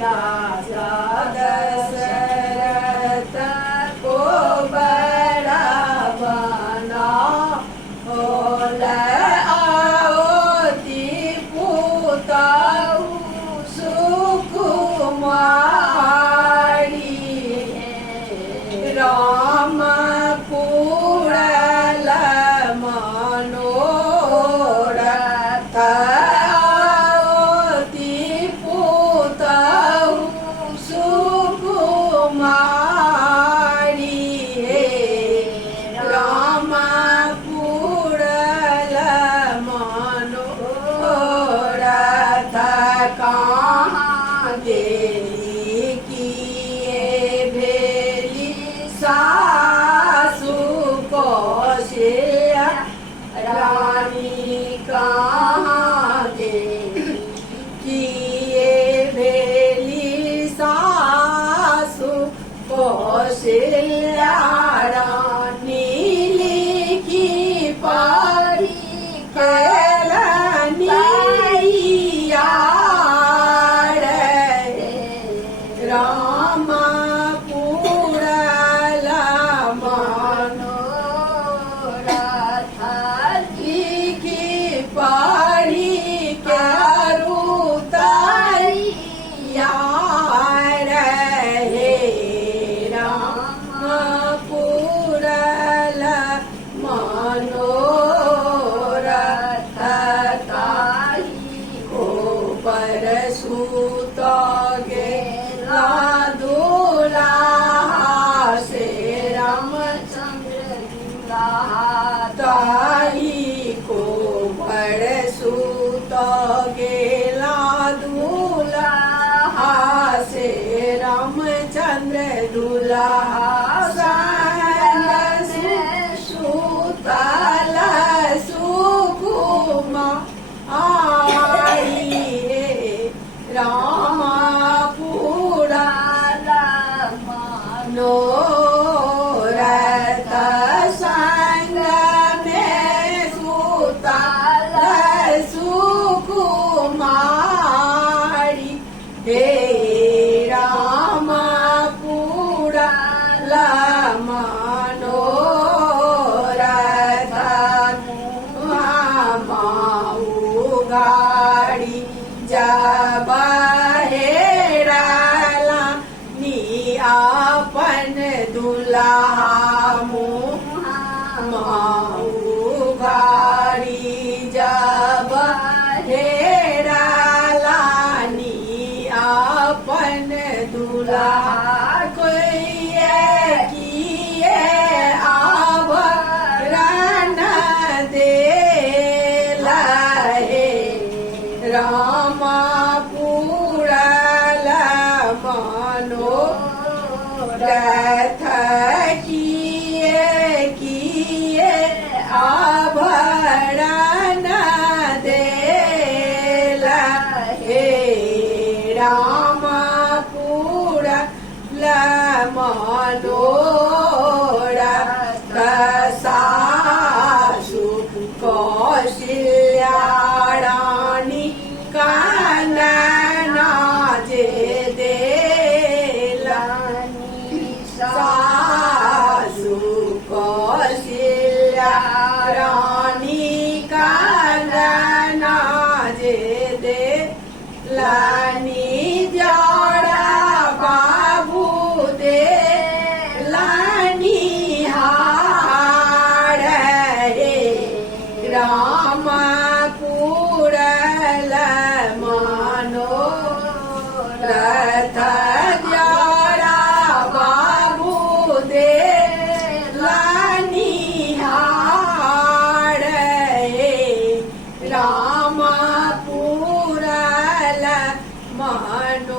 राजा दशरथ को बड़ा बना होल आवती पुताऊ सुकुमारी राम पूरल मनोरथ आवती पुताऊ सुकुमारी राम पूरल मनोरथ कहाँ देली किए भेली सासु कौशल्या रानी कहाँ देली किए भेली सासु कौशल्या रानी लिखी पढ़ी कैलनिया राम पूरल मनोरथ लिखी पढ़ी करू तैया रहे राम पूरल मनोरथ ताई को परसूत गेला दूल्हा से रामचंद्र दूल्हा ताई को परसूत गेला दूल्हा से रामचंद्र दूल्हा सुतल सुकुमा आई राम पूरल मनोरथ संग में सुतल सुकुमारी हे राम पूरल मनोरथ माऊ गाड़ी जब हेरला नी आपन दुल्हा माऊ गाड़ी जब हेरला नी आपन दुल्हा कोई किए आभरण देला हे राम पूरल मनोरथ किए आभरण देला हे राम पूरल मनोरथ सासु कौशल्या रानी कानना जे देलानी सासु कौशल्या रानी कानना जे देलानी जोड़ा बाबू देलानी हार रे राम पूरल मनोरथ जोड़ा बाबू देलानी हार रे राम पूरल मनोरथ